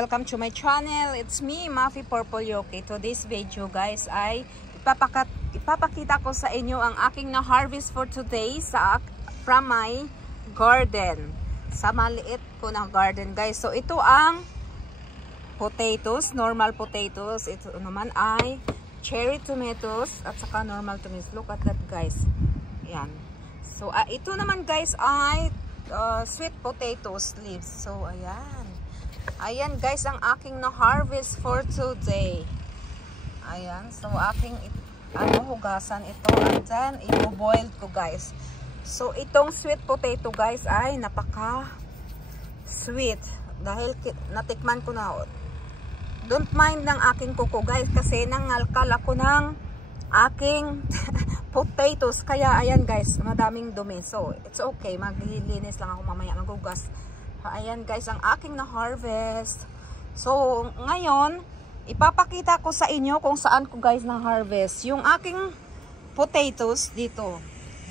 welcome to my channel. It's me, Mafi Purple Yoki. Today's video guys ay ipapakita ko sa inyo ang aking na-harvest for today from my garden. Sa maliit ko na garden guys. So ito ang potatoes, normal potatoes. Ito naman ay cherry tomatoes at saka normal tomatoes. Look at that guys. Yan. So ito naman guys ay sweet potatoes leaves. So ayan guys ang aking na-harvest for today. Ayan, so aking hugasan ito and then i-boil ko guys. So itong sweet potato guys ay napaka sweet dahil natikman ko na. Don't mind ng aking kuko guys kasi nangalkal ako ng aking potatoes. Kaya ayan guys, madaming dumi. So it's okay, maglilinis lang ako mamaya, magugas. Ayan guys, ang aking na-harvest. So ngayon, ipapakita ko sa inyo kung saan ko guys na-harvest. Yung aking potatoes dito.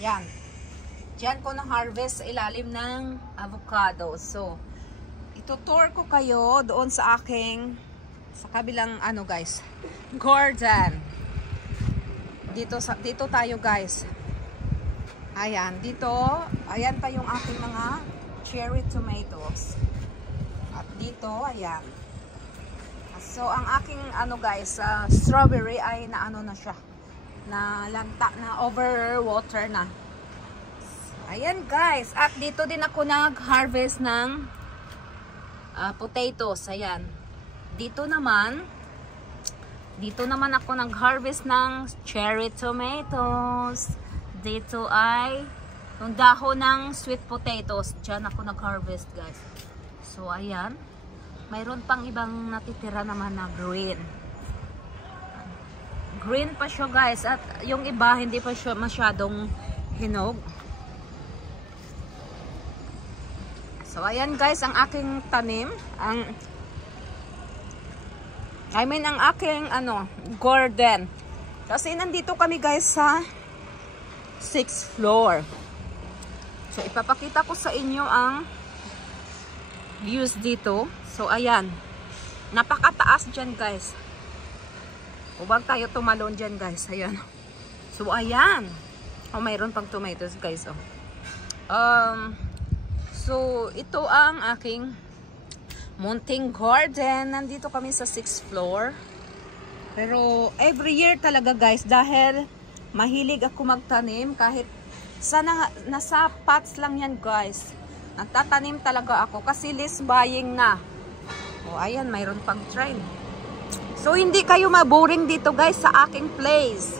Yan. Diyan ko na-harvest sa ilalim ng avocado. So, itutour ko kayo doon sa aking, sa kabilang guys, garden. Dito tayo guys. Ayan, dito. Ayan pa yung aking mga cherry tomatoes. At dito, ayan. So, ang aking guys, strawberry ay na siya. Na lanta na, over water na. Ayan guys. At dito din ako nag-harvest ng potatoes. Ayan. Dito naman ako nag-harvest ng cherry tomatoes. Dito ay yung dahon ng sweet potatoes. Diyan ako nag-harvest guys. So ayan. Mayroon pang ibang natitira naman na green. Green pa siya guys. At yung iba hindi pa siya masyadong hinog. So ayan guys ang aking tanim. Ang aking garden. Kasi nandito kami guys sa 6th floor. So ipapakita ko sa inyo ang views dito. So ayan. Napakataas dyan guys. Huwag tayo tumalon dyan guys. Ayan. So ayan. Oh, mayroon pang tomatoes guys. So ito ang aking munting garden. Nandito kami sa 6th floor. Pero every year talaga guys, dahil mahilig ako magtanim kahit nasa pots lang yan guys. Nagtatanim talaga ako kasi list buying na. O ayan, mayroon pang train. So hindi kayo maboring dito guys sa aking place.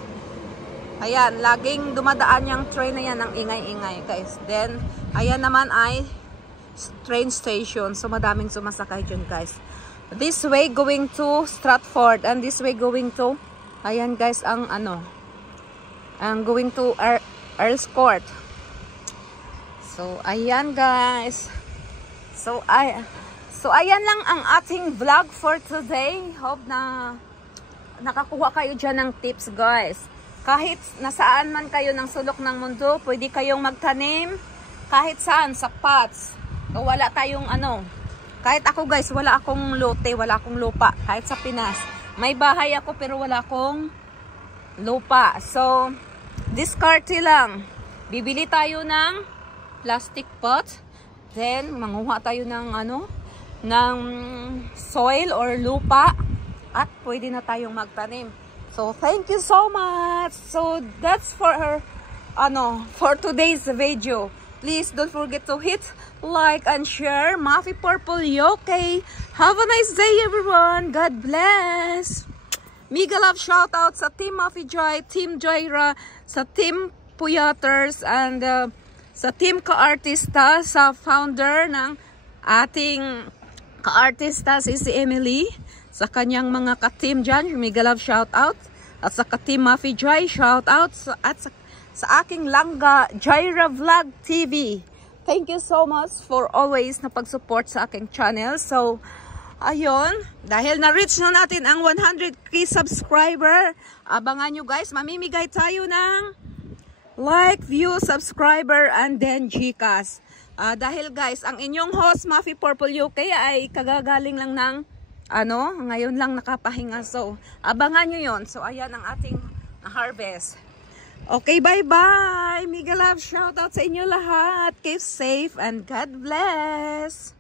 Ayan, laging dumadaan yung train na yan ng ingay-ingay guys. Then, ayan naman ay train station. So madaming sumasakay dyan guys. This way going to Stratford and this way going to, ayan guys, ang going to Earl's Court. So ayan guys. So ayan lang ang ating vlog for today. Hope na nakakuha kayo dyan ng tips guys. Kahit nasaan man kayo ng sulok ng mundo, pwede kayong magtanim kahit saan, sa pots. O wala tayong kahit ako guys, wala akong lote, wala akong lupa. Kahit sa Pinas, may bahay ako pero wala akong lupa. So, diskarte lang. Bibili tayo ng plastic pot. Then, manguha tayo ng ng soil or lupa. At pwede na tayong magtanim. So, thank you so much. So, that's for for today's video. Please don't forget to hit like and share. Mafi Purple Yoki. Have a nice day everyone. God bless. Mega love shout out sa Team Mafi Joy, Team Joyra, sa Team Puyaters, and sa Team Ka-Artista, sa founder ng ating Ka-Artista si Emily. Sa kanyang mga ka-team dyan, mega love shout out. At sa ka-Team Mafi Joy, shout out. At sa aking langga, Joyra Vlog TV. Thank you so much for always na pag-support sa aking channel. So, ayun, dahil na-reach na natin ang 100k subscriber, abangan nyo guys, mamimigay tayo ng like, view, subscriber, and then GCash. Dahil guys, ang inyong host, Mafi Purple Yoki, ay kagagaling lang ng ngayon lang nakapahinga. So, abangan nyo yon. So, ayan ang ating harvest. Okay, bye-bye! Mega love shoutout sa inyo lahat. Keep safe and God bless!